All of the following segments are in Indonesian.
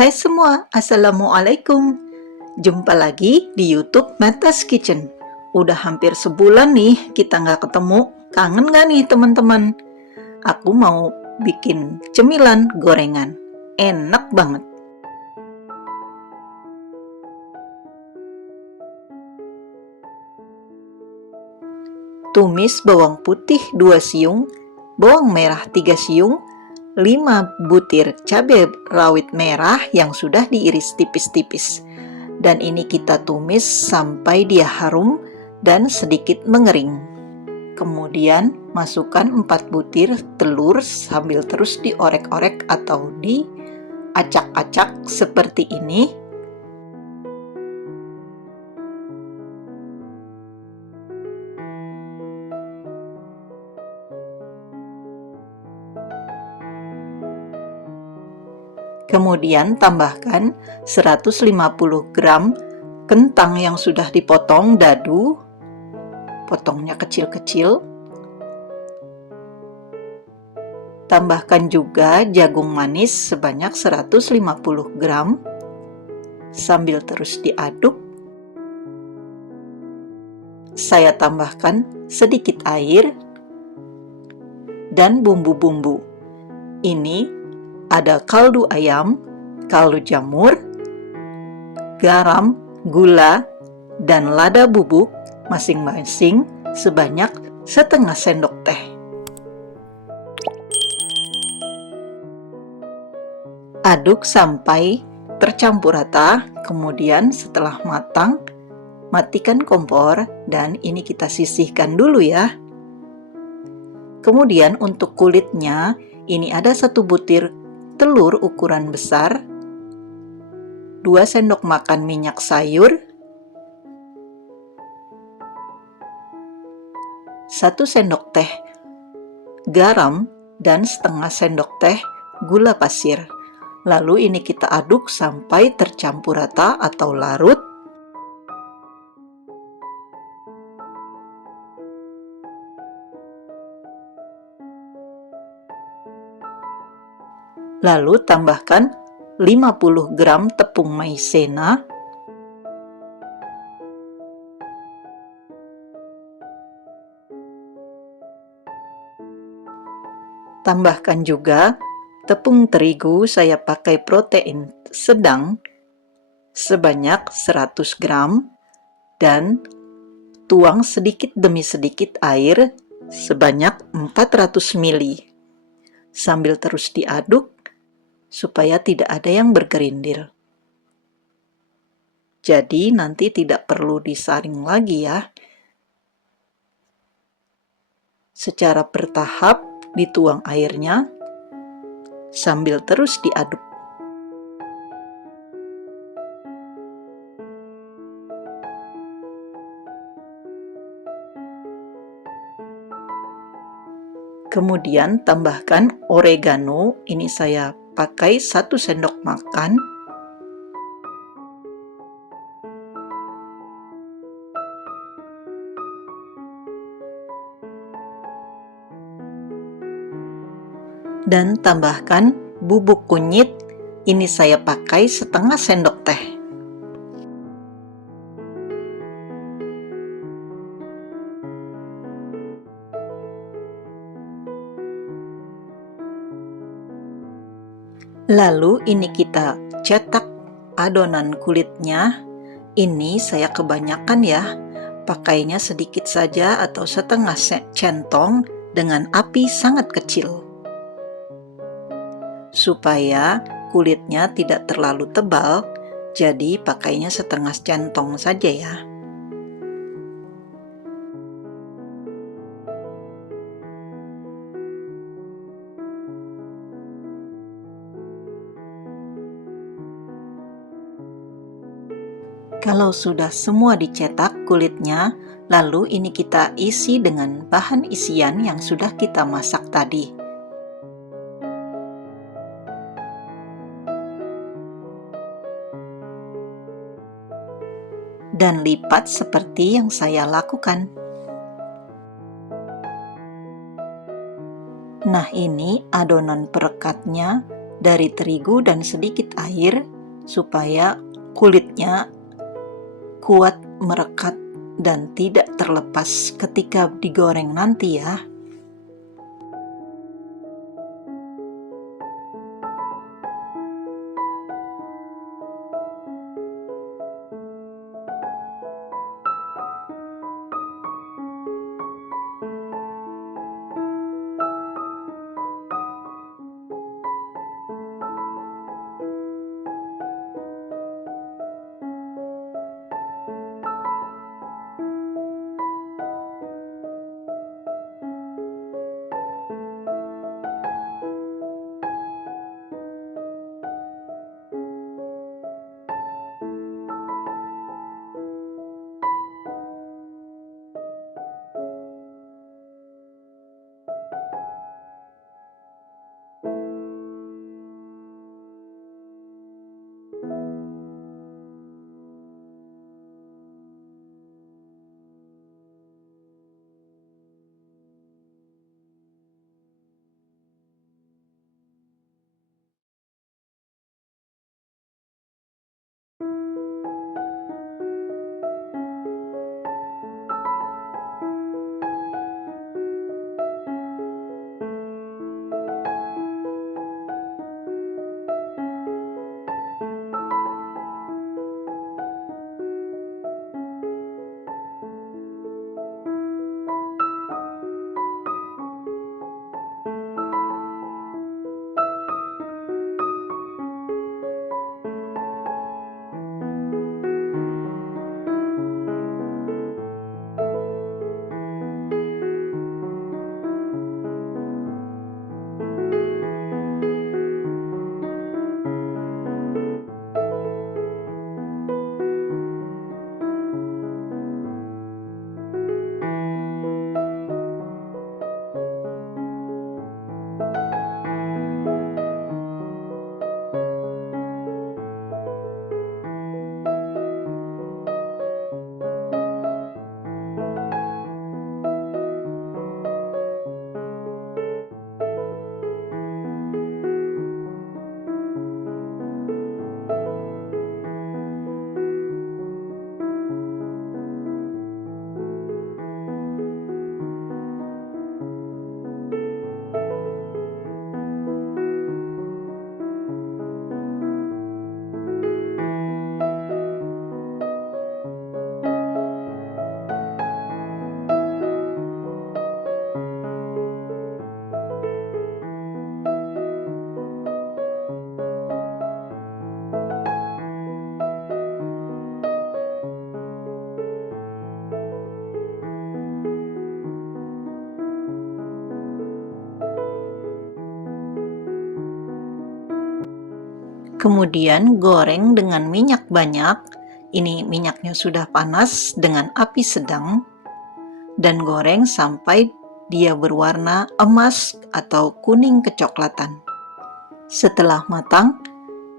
Hai semua, Assalamualaikum. Jumpa lagi di YouTube Metas Kitchen. Udah hampir sebulan nih kita nggak ketemu. Kangen nggak nih teman-teman? Aku mau bikin cemilan gorengan. Enak banget. Tumis bawang putih 2 siung, bawang merah 3 siung, 5 butir cabai rawit merah yang sudah diiris tipis-tipis. Dan ini kita tumis sampai dia harum dan sedikit mengering. Kemudian masukkan 4 butir telur sambil terus diorek-orek atau diacak-acak seperti ini. Kemudian tambahkan 150 gram kentang yang sudah dipotong dadu, potongnya kecil-kecil. Tambahkan juga jagung manis sebanyak 150 gram sambil terus diaduk. Saya tambahkan sedikit air dan bumbu-bumbu. Ini ada kaldu ayam, kaldu jamur, garam, gula, dan lada bubuk masing-masing sebanyak setengah sendok teh. Aduk sampai tercampur rata, kemudian setelah matang, matikan kompor dan ini kita sisihkan dulu ya. Kemudian untuk kulitnya, ini ada 1 butir telur ukuran besar, 2 sendok makan minyak sayur, 1 sendok teh garam, dan setengah sendok teh gula pasir. Lalu ini kita aduk sampai tercampur rata atau larut. Lalu tambahkan 50 gram tepung maizena, tambahkan juga tepung terigu, saya pakai protein sedang sebanyak 100 gram dan tuang sedikit demi sedikit air sebanyak 400 ml sambil terus diaduk supaya tidak ada yang bergerindil. Jadi nanti tidak perlu disaring lagi ya. Secara bertahap dituang airnya sambil terus diaduk. Kemudian tambahkan oregano, ini saya pakai 1 sendok makan. Dan tambahkan bubuk kunyit, ini saya pakai setengah sendok teh. Lalu ini kita cetak adonan kulitnya. Ini saya kebanyakan ya, pakainya sedikit saja atau setengah centong dengan api sangat kecil supaya kulitnya tidak terlalu tebal, jadi pakainya setengah centong saja ya. Kalau sudah semua dicetak kulitnya, lalu ini kita isi dengan bahan isian yang sudah kita masak tadi. Dan lipat seperti yang saya lakukan. Nah, ini adonan perekatnya dari terigu dan sedikit air supaya kulitnya kuat merekat dan tidak terlepas ketika digoreng nanti ya. Kemudian goreng dengan minyak banyak. Ini minyaknya sudah panas dengan api sedang, dan goreng sampai dia berwarna emas atau kuning kecoklatan. Setelah matang,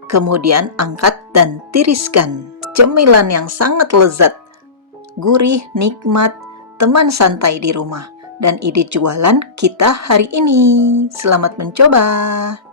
kemudian angkat dan tiriskan. Cemilan yang sangat lezat, gurih, nikmat, teman santai di rumah, dan ide jualan kita hari ini. Selamat mencoba!